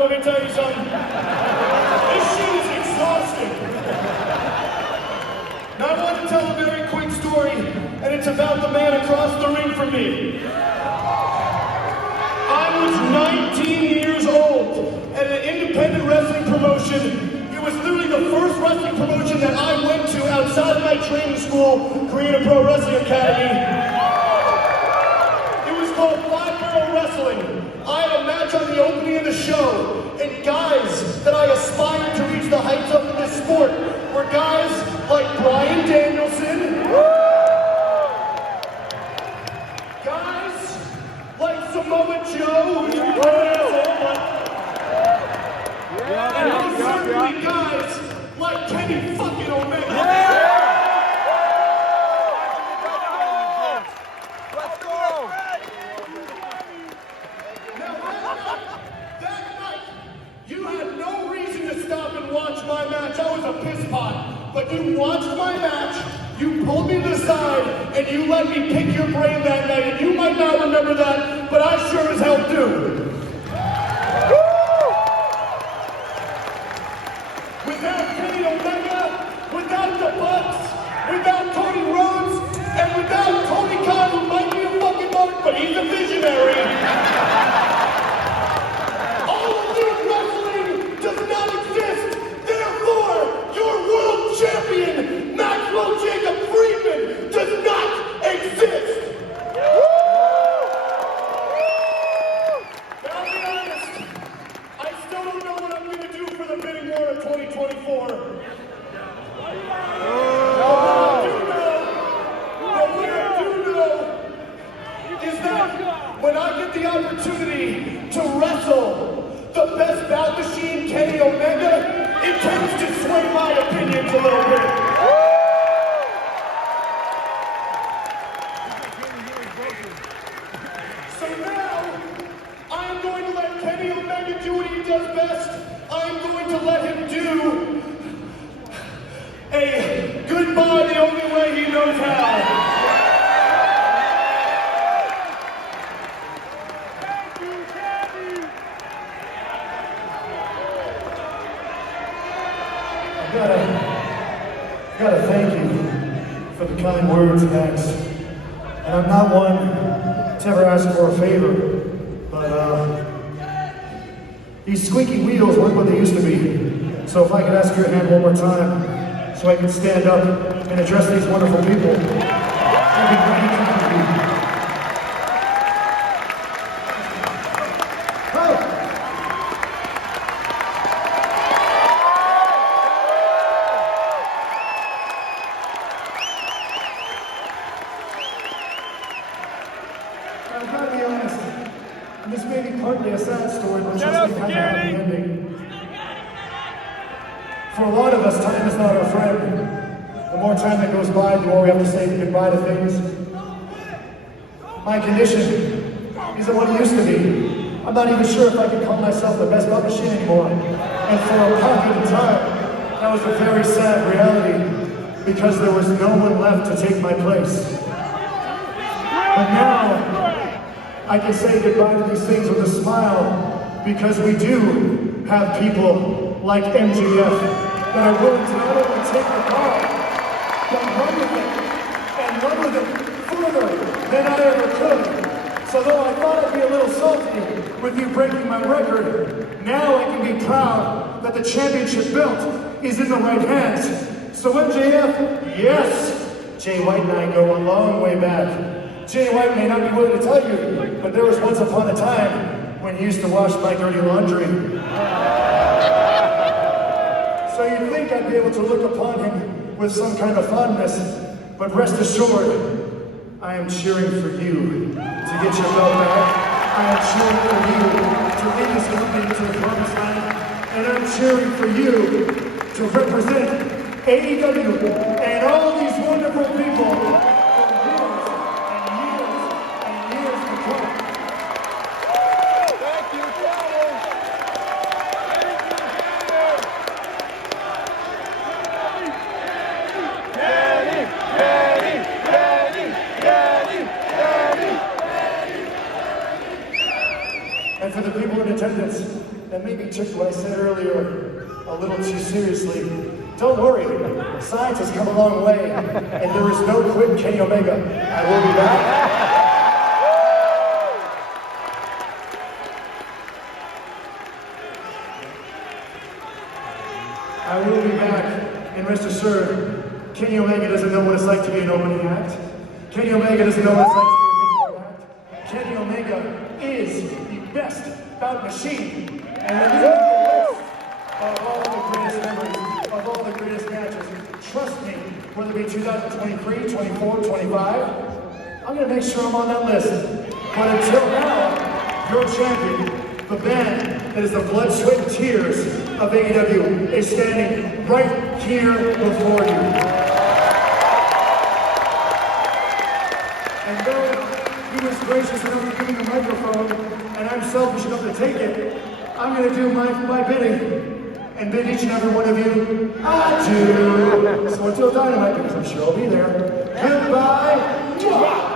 let me tell you something. This shit is exhausting. Now I want to tell a very quick story, and it's about the man across the ring from me. I was 19 years old at an independent wrestling promotion. It was literally the first wrestling promotion that I went to outside of my training school, Creative Pro Wrestling Academy. It was called 5-Barrel Wrestling. I had a match on the opening of the show, and guys that I aspired to reach the heights of in this sport were guys like Bryan Danielson, guys like Samoa Joe, who's and certainly guys like Kenny fucking Omega. My match, I was a piss pot, but you watched my match, you pulled me to the side, and you let me pick your brain that night, and you might not remember that, but I sure as hell do. Without Kenny Omega, without the Bucks, without Cody Rhodes, and without Tony Khan, who might be a fucking mark, but he's a visionary. Champion Maxwell Jacob Friedman does not exist! Now I'll be honest, I still don't know what I'm going to do for the bidding war of 2024. What I do know is that when I get the opportunity to wrestle the best bout machine, Kenny Omega, it tends to sway my opinions a little bit. So now, I am going to let Kenny Omega do what he does best. I am going to let him do a goodbye the only way he knows how. I gotta thank you for the kind words, Max. And I'm not one to ever ask for a favor, but these squeaky wheels weren't what they used to be. So if I could ask your hand one more time, so I can stand up and address these wonderful people. I've got to be honest, and this may be partly a sad story, but just kind of happy ending. For a lot of us, time is not our friend. The more time that goes by, the more we have to say goodbye to things. My condition isn't what it used to be. I'm not even sure if I can call myself the best bout machine anymore. And for a long time, that was a very sad reality, because there was no one left to take my place. But now, I can say goodbye to these things with a smile, because we do have people like MJF that are willing to not only take the ball, but run with it, and run with it further than I ever could. So though I thought I'd be a little salty with you breaking my record, now I can be proud that the championship belt is in the right hands. So MJF, yes, Jay White and I go a long way back. Jay White may not be willing to tell you, but there was once upon a time when he used to wash my dirty laundry. So you'd think I'd be able to look upon him with some kind of fondness, but rest assured, I am cheering for you to get your belt back. I am cheering for you to lead this company to the promised land, and I'm cheering for you to represent AEW and all these wonderful people. And for the people in attendance that maybe took what I said earlier a little too seriously. Don't worry, science has come a long way, and there is no quit Kenny Omega. I will be back. I will be back, and rest assured, Kenny Omega doesn't know what it's like to be an opening act. Kenny Omega doesn't know what it's like to be a mid-card act. Kenny Omega is the best bout machine, and when you look at the list of all the greatest memories, of all the greatest matches, trust me, whether it be 2023, 24, 25, I'm gonna make sure I'm on that list. But until now, your champion, the band that is the blood, sweat, and tears of AEW, is standing right here before you. And though he was gracious enough to give me the microphone, and I'm selfish enough to take it, I'm gonna do my bidding. And bid each and every one of you, adieu. So until Dynamite, because I'm sure I'll be there, goodbye.